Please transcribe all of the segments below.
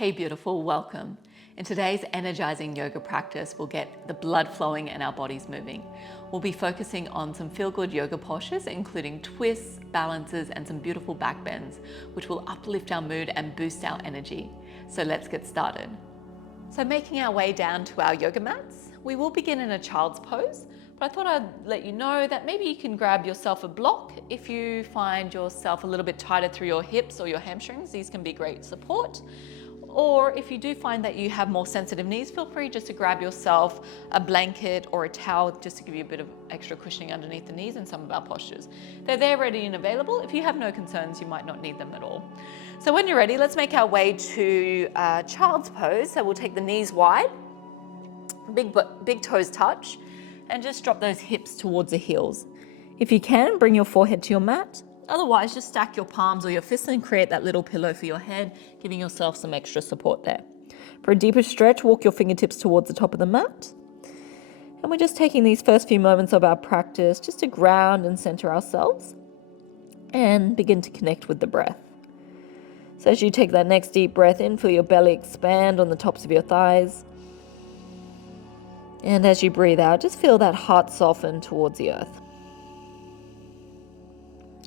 Hey beautiful, welcome. In today's energizing yoga practice, we'll get the blood flowing and our bodies moving. We'll be focusing on some feel-good yoga postures, including twists, balances, and some beautiful back bends, which will uplift our mood and boost our energy. So let's get started. So making our way down to our yoga mats, we will begin in a child's pose, but I thought I'd let you know that maybe you can grab yourself a block if you find yourself a little bit tighter through your hips or your hamstrings. These can be great support. Or if you do find that you have more sensitive knees, feel free just to grab yourself a blanket or a towel just to give you a bit of extra cushioning underneath the knees in some of our postures. They're there ready and available. If you have no concerns, you might not need them at all. So when you're ready, let's make our way to child's pose. So we'll take the knees wide, big toes touch, and just drop those hips towards the heels. If you can, bring your forehead to your mat. Otherwise, just stack your palms or your fists and create that little pillow for your head, giving yourself some extra support there. For a deeper stretch, walk your fingertips towards the top of the mat. And we're just taking these first few moments of our practice just to ground and center ourselves and begin to connect with the breath. So as you take that next deep breath in, feel your belly expand on the tops of your thighs. And as you breathe out, just feel that heart soften towards the earth.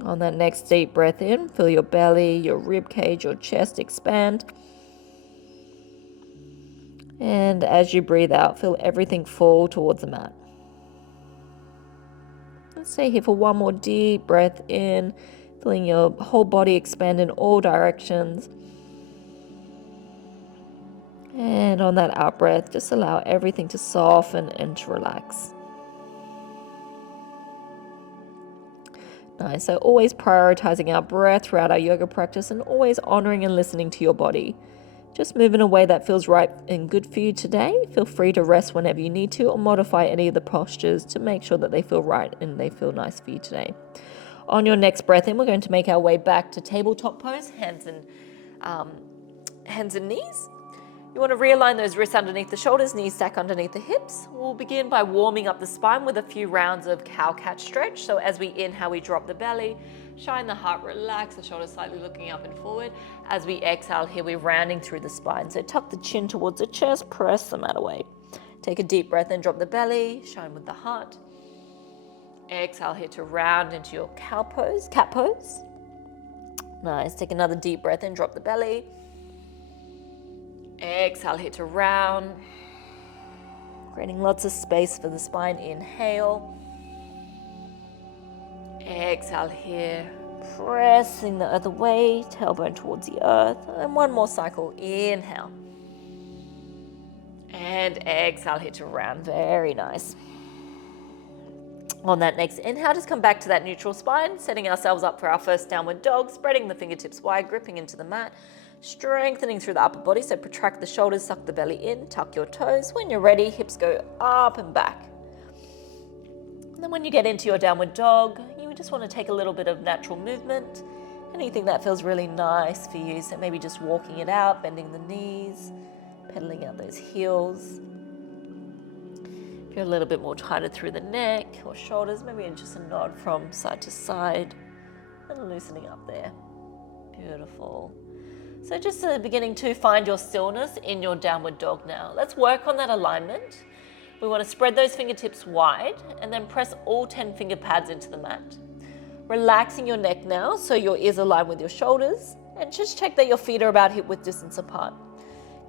On that next deep breath in, feel your belly, your rib cage, your chest expand. And as you breathe out, feel everything fall towards the mat. Let's stay here for one more deep breath in, feeling your whole body expand in all directions. And on that out breath, just allow everything to soften and to relax. Nice, so always prioritizing our breath throughout our yoga practice and always honoring and listening to your body. Just move in a way that feels right and good for you today. Feel free to rest whenever you need to or modify any of the postures to make sure that they feel right and they feel nice for you today. On your next breath in, we're going to make our way back to tabletop pose, hands and knees. You want to realign those wrists underneath the shoulders, knees stack underneath the hips. We'll begin by warming up the spine with a few rounds of cow-cat stretch. So as we inhale, we drop the belly, shine the heart, relax the shoulders slightly looking up and forward. As we exhale here, we're rounding through the spine. So tuck the chin towards the chest, press the mat away. Take a deep breath in, drop the belly, shine with the heart. Exhale here to round into your cat pose. Nice, take another deep breath in, drop the belly. Exhale here to round, creating lots of space for the spine. Inhale. Exhale here, pressing the earth away, tailbone towards the earth. And one more cycle. Inhale. And exhale here to round. Very nice. On that next inhale, just come back to that neutral spine, setting ourselves up for our first downward dog, spreading the fingertips wide, gripping into the mat. Strengthening through the upper body, so protract the shoulders, suck the belly in, tuck your toes. When you're ready, hips go up and back. And then when you get into your downward dog, you just want to take a little bit of natural movement, anything that feels really nice for you. So maybe just walking it out, bending the knees, pedaling out those heels. If you're a little bit more tighter through the neck or shoulders, maybe just a nod from side to side and loosening up there. Beautiful. So just beginning to find your stillness in your downward dog now. Let's work on that alignment. We want to spread those fingertips wide and then press all 10 finger pads into the mat. Relaxing your neck now so your ears align with your shoulders, and just check that your feet are about hip width distance apart.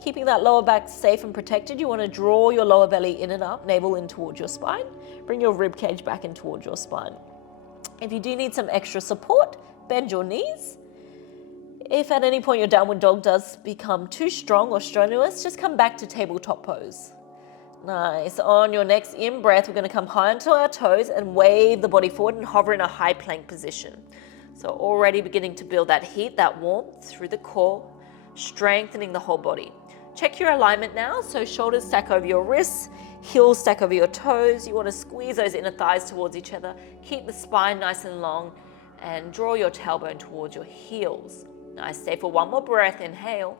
Keeping that lower back safe and protected, you want to draw your lower belly in and up, navel in towards your spine. Bring your rib cage back in towards your spine. If you do need some extra support, bend your knees. If at any point your downward dog does become too strong or strenuous, just come back to tabletop pose. Nice. On your next in-breath, we're going to come high onto our toes and wave the body forward and hover in a high plank position. So already beginning to build that heat, that warmth through the core, strengthening the whole body. Check your alignment now. So shoulders stack over your wrists, heels stack over your toes. You want to squeeze those inner thighs towards each other. Keep the spine nice and long and draw your tailbone towards your heels. Nice, stay for one more breath, inhale.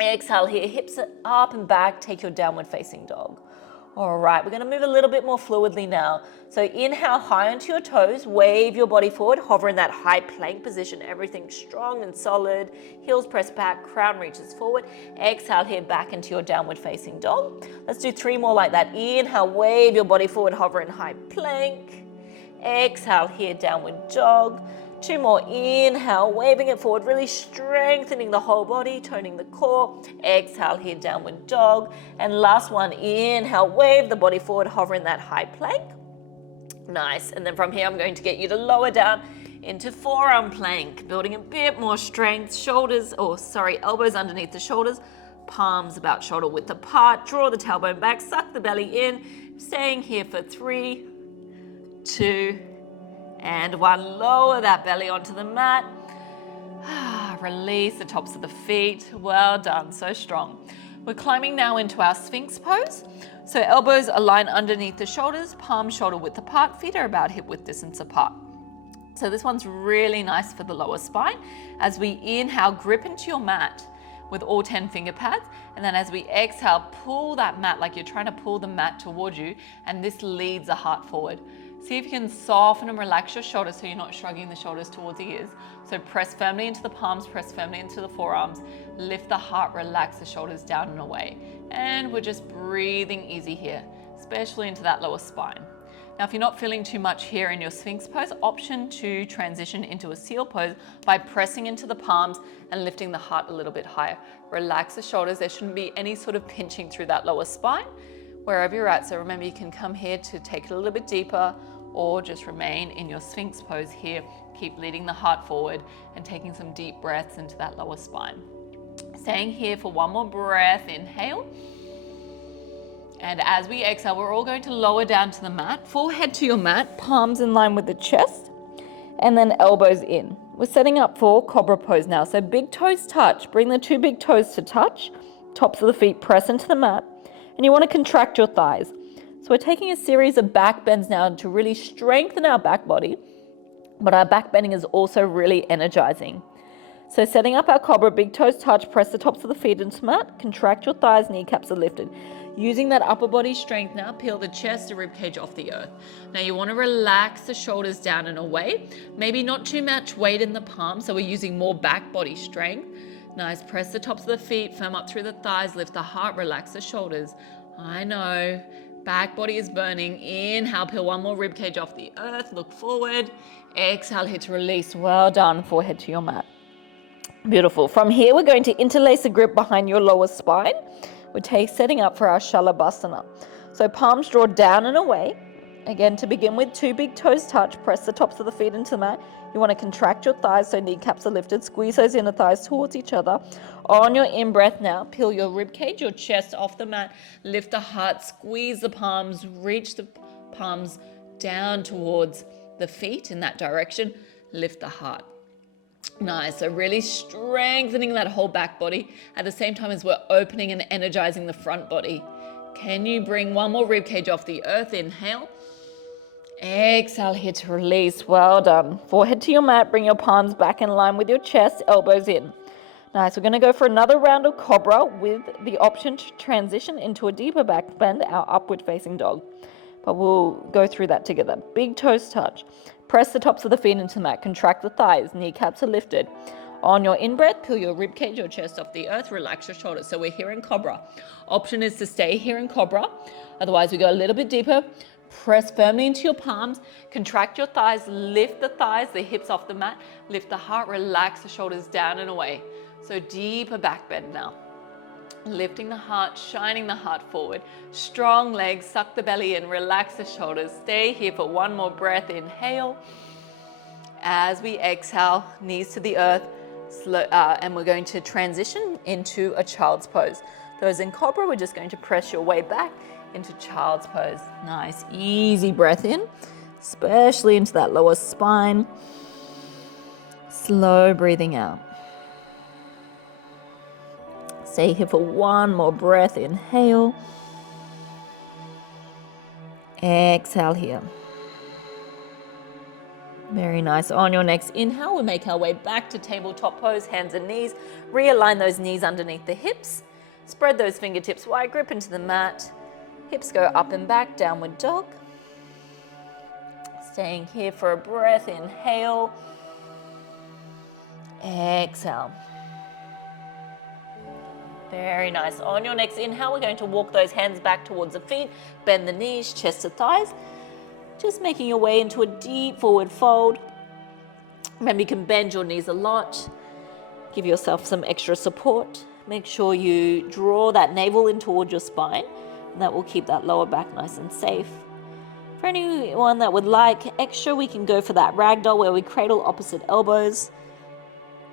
Exhale here, hips up and back, take your downward facing dog. All right, we're gonna move a little bit more fluidly now. So inhale high onto your toes, wave your body forward, hover in that high plank position, everything strong and solid, heels press back, crown reaches forward. Exhale here back into your downward facing dog. Let's do 3 more like that. Inhale, wave your body forward, hover in high plank. Exhale here, downward dog. 2 more, inhale, waving it forward, really strengthening the whole body, toning the core. Exhale here, downward dog. And last one, inhale, wave the body forward, hover in that high plank. Nice, and then from here, I'm going to get you to lower down into forearm plank, building a bit more strength, elbows underneath the shoulders, palms about shoulder width apart, draw the tailbone back, suck the belly in, staying here for 3, 2, and 1. Lower that belly onto the mat. Release the tops of the feet. Well done, so strong. We're climbing now into our Sphinx pose. So elbows align underneath the shoulders, palms shoulder width apart, feet are about hip width distance apart. So this one's really nice for the lower spine. As we inhale, grip into your mat with all 10 finger pads. And then as we exhale, pull that mat like you're trying to pull the mat towards you. And this leads the heart forward. See if you can soften and relax your shoulders so you're not shrugging the shoulders towards the ears. So press firmly into the palms, press firmly into the forearms, lift the heart, relax the shoulders down and away. And we're just breathing easy here, especially into that lower spine. Now, if you're not feeling too much here in your Sphinx pose, option to transition into a seal pose by pressing into the palms and lifting the heart a little bit higher. Relax the shoulders. There shouldn't be any sort of pinching through that lower spine, wherever you're at. So remember, you can come here to take it a little bit deeper or just remain in your Sphinx pose here. Keep leading the heart forward and taking some deep breaths into that lower spine. Staying here for 1 more breath, inhale. And as we exhale, we're all going to lower down to the mat, forehead to your mat, palms in line with the chest, and then elbows in. We're setting up for Cobra pose now. So big toes touch, bring the 2 big toes to touch, tops of the feet press into the mat, and you want to contract your thighs. So we're taking a series of back bends now to really strengthen our back body, but our back bending is also really energizing. So setting up our Cobra, big toes touch, press the tops of the feet into the mat, contract your thighs, kneecaps are lifted. Using that upper body strength now, peel the chest, the rib cage off the earth. Now you want to relax the shoulders down and away, maybe not too much weight in the palms, so we're using more back body strength. Nice, press the tops of the feet, firm up through the thighs, lift the heart, relax the shoulders. I know, back body is burning. Inhale, peel 1 more rib cage off the earth, look forward. Exhale here to release. Well done, forehead to your mat. Beautiful. From here, we're going to interlace a grip behind your lower spine. We're setting up for our Shalabasana. So palms draw down and away. Again, to begin with, 2 big toes touch. Press the tops of the feet into the mat. You want to contract your thighs so kneecaps are lifted. Squeeze those inner thighs towards each other. On your in-breath now, peel your rib cage, your chest off the mat. Lift the heart, squeeze the palms, reach the palms down towards the feet in that direction. Lift the heart. Nice, so really strengthening that whole back body at the same time as we're opening and energizing the front body. Can you bring 1 more rib cage off the earth? Inhale. Exhale here to release. Well done. Forehead to your mat, bring your palms back in line with your chest, elbows in. Nice, we're going to go for another round of Cobra with the option to transition into a deeper back bend, our upward facing dog. But we'll go through that together. Big toes touch. Press the tops of the feet into the mat. Contract the thighs. Kneecaps are lifted. On your in-breath, peel your rib cage, your chest off the earth. Relax your shoulders. So we're here in Cobra. Option is to stay here in Cobra. Otherwise, we go a little bit deeper. Press firmly into your palms. Contract your thighs. Lift the thighs, the hips off the mat. Lift the heart. Relax the shoulders down and away. So deeper back bend now. Lifting the heart, shining the heart forward. Strong legs, suck the belly in, relax the shoulders. Stay here for 1 more breath. Inhale. As we exhale, knees to the earth, and we're going to transition into a child's pose. Those in Cobra, we're just going to press your way back into child's pose. Nice, easy breath in, especially into that lower spine. Slow breathing out. Stay here for 1 more breath. Inhale. Exhale here. Very nice. On your next inhale, we'll make our way back to tabletop pose, hands and knees. Realign those knees underneath the hips. Spread those fingertips wide, grip into the mat. Hips go up and back, downward dog. Staying here for a breath, inhale. Exhale. Very nice. On your next inhale, we're going to walk those hands back towards the feet, bend the knees, chest to thighs. Just making your way into a deep forward fold. Remember, you can bend your knees a lot. Give yourself some extra support. Make sure you draw that navel in towards your spine, and that will keep that lower back nice and safe. For anyone that would like extra, we can go for that ragdoll where we cradle opposite elbows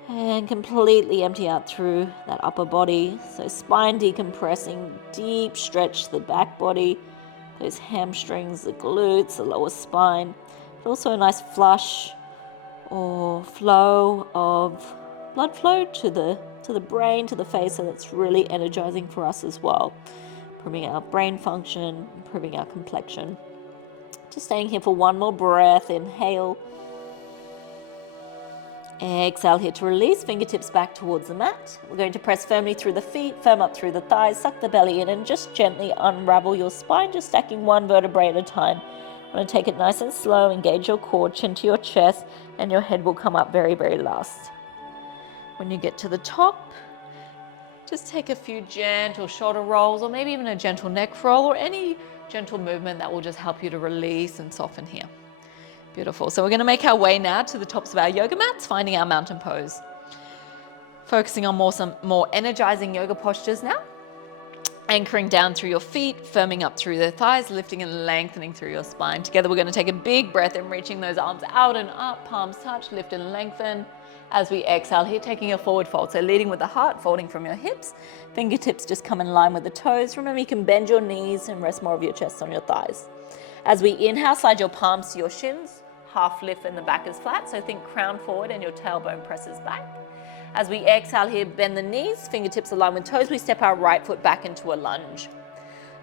and completely empty out through that upper body. So spine decompressing, deep stretch to the back body, those hamstrings, the glutes, the lower spine, but also a nice flush or flow of blood flow to the brain, to the face, so that's really energizing for us as well. Improving our brain function, improving our complexion. Just staying here for one more breath. Inhale. Exhale here to release, fingertips back towards the mat. We're going to press firmly through the feet, firm up through the thighs, suck the belly in, and just gently unravel your spine, just stacking one vertebrae at a time. I'm going to take it nice and slow, engage your core, chin to your chest, and your head will come up very, very last. When you get to the top, just take a few gentle shoulder rolls, or maybe even a gentle neck roll, or any gentle movement that will just help you to release and soften here. Beautiful. So we're going to make our way now to the tops of our yoga mats, finding our mountain pose. Focusing on some more energizing yoga postures now. Anchoring down through your feet, firming up through the thighs, lifting and lengthening through your spine. Together we're going to take a big breath in, reaching those arms out and up, palms touch, lift and lengthen. As we exhale here, taking a forward fold. So leading with the heart, folding from your hips. Fingertips just come in line with the toes. Remember, you can bend your knees and rest more of your chest on your thighs. As we inhale, slide your palms to your shins. Half lift and the back is flat. So think crown forward and your tailbone presses back. As we exhale here, bend the knees, fingertips align with toes. We step our right foot back into a lunge.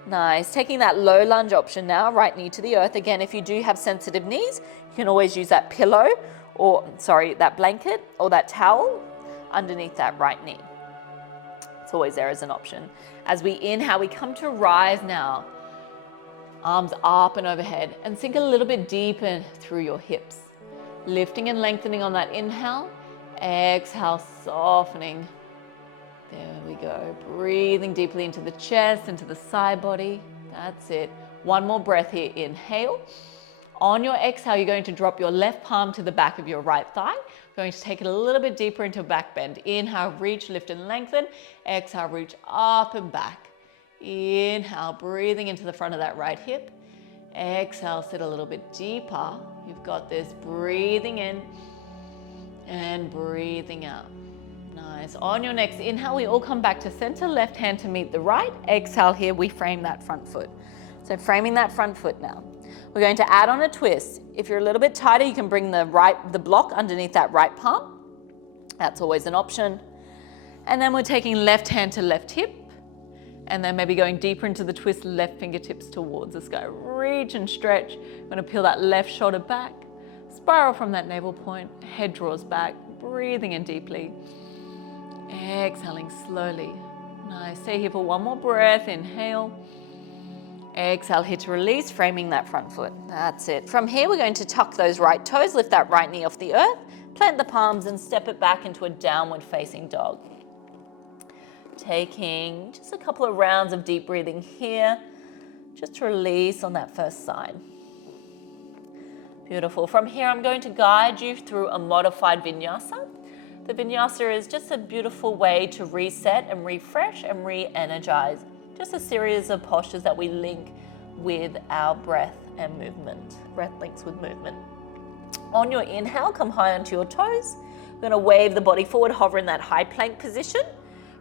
Nice. Taking that low lunge option now, right knee to the earth. Again, if you do have sensitive knees, you can always use that pillow, that blanket or that towel underneath that right knee. It's always there as an option. As we inhale, we come to rise now. Arms up and overhead, and sink a little bit deeper through your hips. Lifting and lengthening on that inhale. Exhale, softening. There we go. Breathing deeply into the chest, into the side body. That's it. One more breath here. Inhale. On your exhale, you're going to drop your left palm to the back of your right thigh. Going to take it a little bit deeper into a back bend. Inhale, reach, lift and lengthen. Exhale, reach up and back. Inhale, breathing into the front of that right hip. Exhale, sit a little bit deeper. You've got this. Breathing in and breathing out. Nice. On your next inhale, we all come back to center, left hand to meet the right. Exhale here, we frame that front foot. So framing that front foot now. We're going to add on a twist. If you're a little bit tighter, you can bring the block underneath that right palm. That's always an option. And then we're taking left hand to left hip. And then maybe going deeper into the twist, left fingertips towards the sky. Reach and stretch. We're going to peel that left shoulder back. Spiral from that navel point. Head draws back. Breathing in deeply. Exhaling slowly. Nice. Stay here for one more breath. Inhale. Exhale here to release, framing that front foot. That's it. From here, we're going to tuck those right toes, lift that right knee off the earth, plant the palms and step it back into a downward facing dog. Taking just a couple of rounds of deep breathing here, just to release on that first side. Beautiful. From here, I'm going to guide you through a modified Vinyasa. The Vinyasa is just a beautiful way to reset and refresh and re-energize. Just a series of postures that we link with our breath and movement. Breath links with movement. On your inhale, come high onto your toes. We're going to wave the body forward, hover in that high plank position.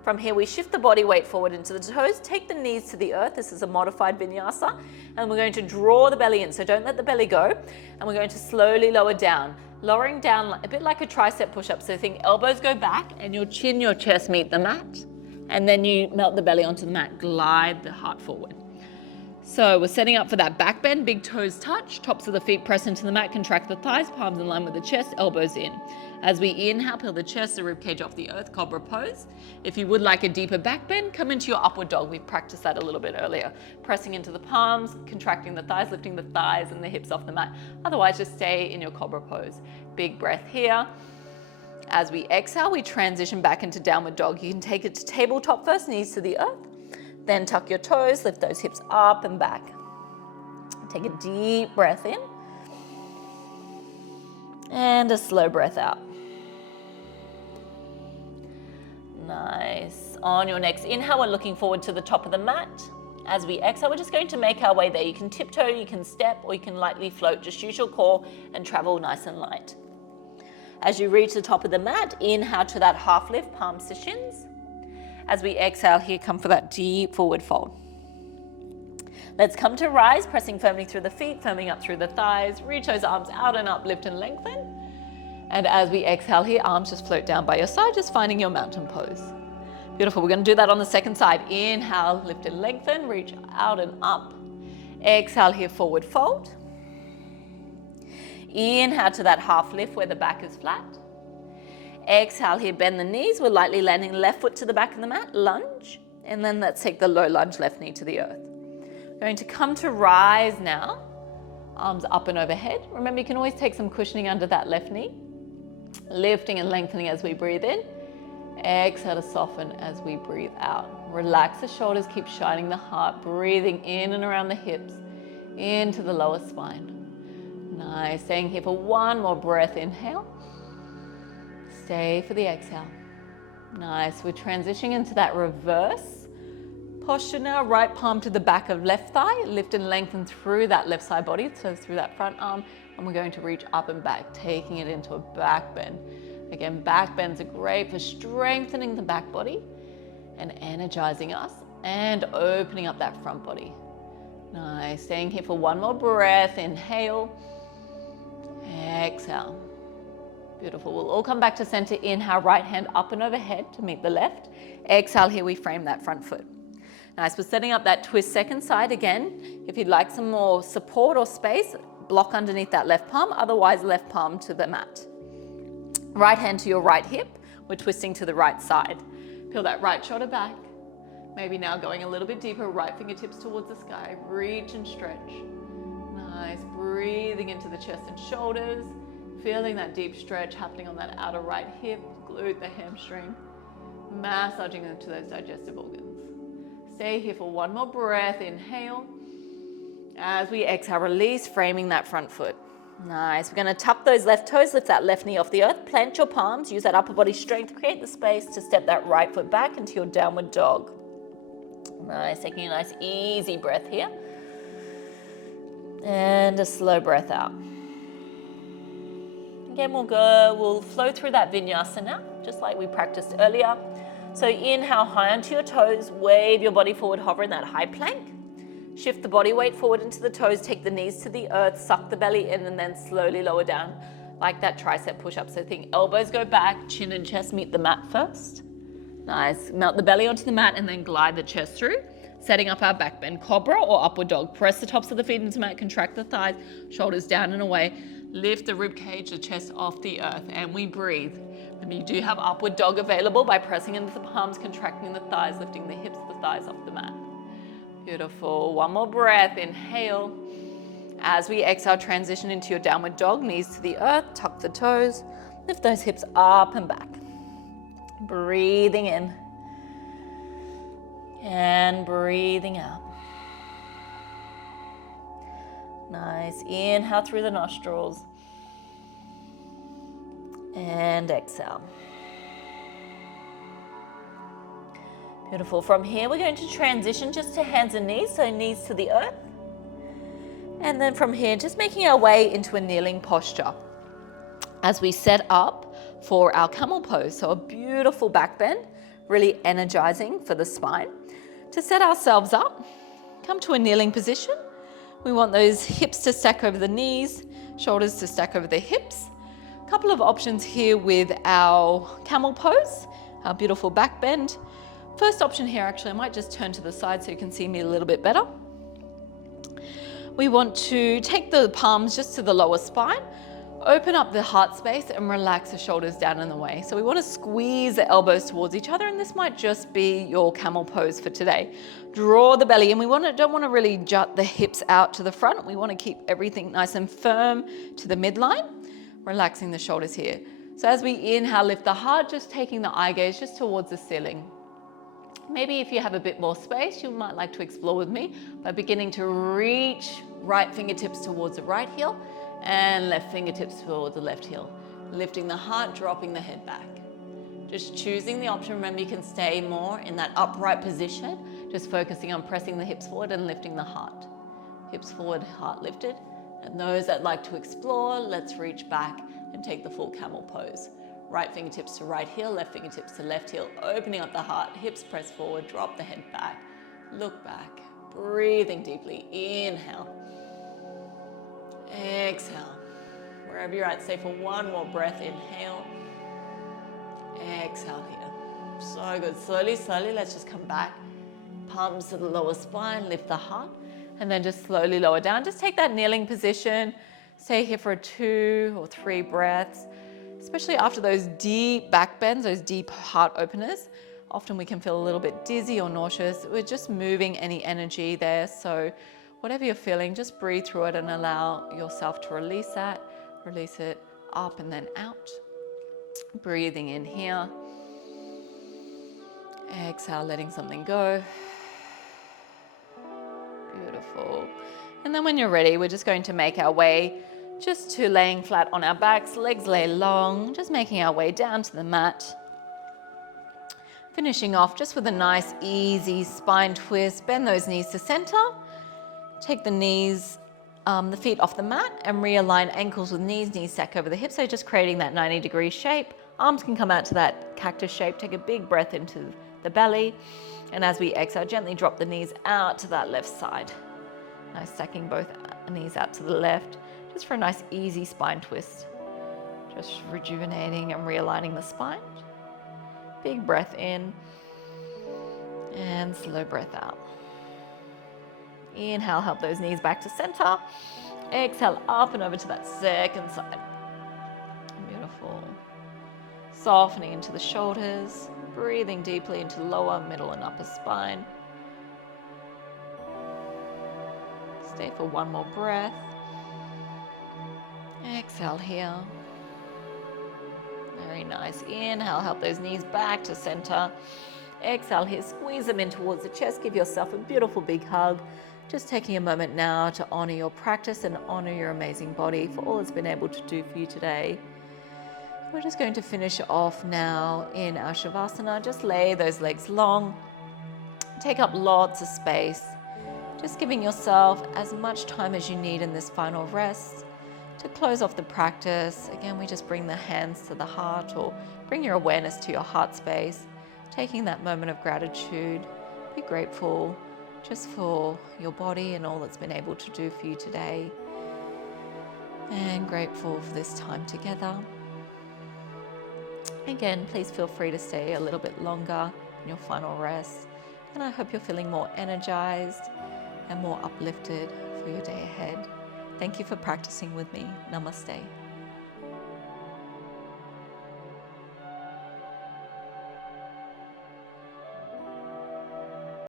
From here, we shift the body weight forward into the toes, take the knees to the earth. This is a modified Vinyasa. And we're going to draw the belly in, so don't let the belly go. And we're going to slowly lower down, lowering down a bit like a tricep push-up. So think elbows go back and your chin, your chest meet the mat. And then you melt the belly onto the mat, glide the heart forward. So we're setting up for that back bend, big toes touch, tops of the feet press into the mat, contract the thighs, palms in line with the chest, elbows in. As we inhale, peel the chest, the ribcage off the earth, Cobra pose. If you would like a deeper back bend, come into your upward dog. We've practiced that a little bit earlier. Pressing into the palms, contracting the thighs, lifting the thighs and the hips off the mat. Otherwise, just stay in your Cobra pose. Big breath here. As we exhale, we transition back into downward dog. You can take it to tabletop first, knees to the earth. Then tuck your toes, lift those hips up and back. Take a deep breath in. And a slow breath out. Nice. On your next inhale, we're looking forward to the top of the mat. As we exhale, we're just going to make our way there. You can tiptoe, you can step, or you can lightly float. Just use your core and travel nice and light. As you reach the top of the mat, inhale to that half lift, palms to shins. As we exhale here, come for that deep forward fold. Let's come to rise, pressing firmly through the feet, firming up through the thighs. Reach those arms out and up, lift and lengthen. And as we exhale here, arms just float down by your side, just finding your mountain pose. Beautiful. We're going to do that on the second side. Inhale, lift and lengthen, reach out and up. Exhale here, forward fold. Inhale to that half lift where the back is flat. Exhale here, bend the knees. We're lightly landing left foot to the back of the mat, lunge. And then let's take the low lunge, left knee to the earth. Going to come to rise now. Arms up and overhead. Remember, you can always take some cushioning under that left knee. Lifting and lengthening as we breathe in. Exhale to soften as we breathe out. Relax the shoulders, keep shining the heart, breathing in and around the hips, into the lower spine. Nice, staying here for one more breath, inhale. Stay for the exhale. Nice, we're transitioning into that reverse posture now. Right palm to the back of left thigh, lift and lengthen through that left side body, so through that front arm, and we're going to reach up and back, taking it into a back bend. Again, back bends are great for strengthening the back body and energizing us and opening up that front body. Nice, staying here for one more breath, inhale. Exhale. Beautiful. We'll all come back to center. Inhale, right hand up and overhead to meet the left. Exhale, here we frame that front foot. Nice. We're setting up that twist second side again. If you'd like some more support or space, block underneath that left palm. Otherwise, left palm to the mat. Right hand to your right hip. We're twisting to the right side. Peel that right shoulder back. Maybe now going a little bit deeper. Right fingertips towards the sky. Reach and stretch. Nice, breathing into the chest and shoulders, feeling that deep stretch happening on that outer right hip, glute, the hamstring, massaging into those digestive organs. Stay here for one more breath, inhale. As we exhale, release, framing that front foot. Nice, we're gonna tuck those left toes, lift that left knee off the earth, plant your palms, use that upper body strength, create the space to step that right foot back into your downward dog. Nice, taking a nice easy breath here. And a slow breath out. Again, we'll flow through that Vinyasa now, just like we practiced earlier. So inhale high onto your toes, wave your body forward, hover in that high plank. Shift the body weight forward into the toes, take the knees to the earth, suck the belly in, and then slowly lower down like that tricep push-up. So think elbows go back, chin and chest meet the mat first. Nice, melt the belly onto the mat and then glide the chest through. Setting up our back bend, Cobra or upward dog. Press the tops of the feet into the mat, contract the thighs, shoulders down and away. Lift the rib cage, the chest off the earth, and we breathe. And you do have upward dog available by pressing into the palms, contracting the thighs, lifting the hips, the thighs off the mat. Beautiful. One more breath, inhale. As we exhale, transition into your downward dog, knees to the earth, tuck the toes, lift those hips up and back. Breathing in. And breathing out. Nice. Inhale through the nostrils. And exhale. Beautiful. From here, we're going to transition just to hands and knees, so knees to the earth. And then from here, just making our way into a kneeling posture as we set up for our camel pose. So a beautiful back bend, really energizing for the spine. To set ourselves up, come to a kneeling position. We want those hips to stack over the knees, shoulders to stack over the hips. A couple of options here with our camel pose, our beautiful back bend. First option here, actually, I might just turn to the side so you can see me a little bit better. We want to take the palms just to the lower spine, open up the heart space and relax the shoulders down and away. So we want to squeeze the elbows towards each other, and this might just be your camel pose for today. Draw the belly, and we don't want to really jut the hips out to the front. We want to keep everything nice and firm to the midline, relaxing the shoulders here. So as we inhale, lift the heart, just taking the eye gaze just towards the ceiling. Maybe if you have a bit more space, you might like to explore with me by beginning to reach right fingertips towards the right heel and left fingertips towards the left heel. Lifting the heart, dropping the head back. Just choosing the option. Remember, you can stay more in that upright position, just focusing on pressing the hips forward and lifting the heart. Hips forward, heart lifted. And those that like to explore, let's reach back and take the full camel pose. Right fingertips to right heel, left fingertips to left heel, opening up the heart, hips press forward, drop the head back, look back, breathing deeply, inhale, exhale. Wherever you're at, stay for one more breath, inhale, exhale here. So good, slowly, let's just come back. Palms to the lower spine, lift the heart, and then just slowly lower down. Just take that kneeling position, stay here for 2 or 3 breaths. Especially after those deep back bends, those deep heart openers, often we can feel a little bit dizzy or nauseous. We're just moving any energy there. So whatever you're feeling, just breathe through it and allow yourself to release that. Release it up and then out. Breathing in here. Exhale, letting something go. Beautiful. And then when you're ready, we're just going to make our way just to laying flat on our backs, legs lay long, just making our way down to the mat. Finishing off just with a nice easy spine twist. Bend those knees to center. Take the knees, the feet off the mat and realign ankles with knees stack over the hips. So just creating that 90-degree shape. Arms can come out to that cactus shape. Take a big breath into the belly. And as we exhale, gently drop the knees out to that left side. Now stacking both knees out to the left. Just for a nice easy spine twist. Just rejuvenating and realigning the spine. Big breath in and slow breath out. Inhale, help those knees back to center. Exhale, up and over to that second side. Beautiful. Softening into the shoulders, breathing deeply into lower, middle and upper spine. Stay for one more breath. Exhale here. Very nice. Inhale, help those knees back to center. Exhale here, squeeze them in towards the chest. Give yourself a beautiful big hug. Just taking a moment now to honor your practice and honor your amazing body for all it's been able to do for you today. We're just going to finish off now in our shavasana. Just lay those legs long. Take up lots of space. Just giving yourself as much time as you need in this final rest. To close off the practice, again, we just bring the hands to the heart or bring your awareness to your heart space, taking that moment of gratitude. Be grateful just for your body and all it's been able to do for you today, and grateful for this time together. Again, please feel free to stay a little bit longer in your final rest, and I hope you're feeling more energized and more uplifted for your day ahead. Thank you for practicing with me. Namaste.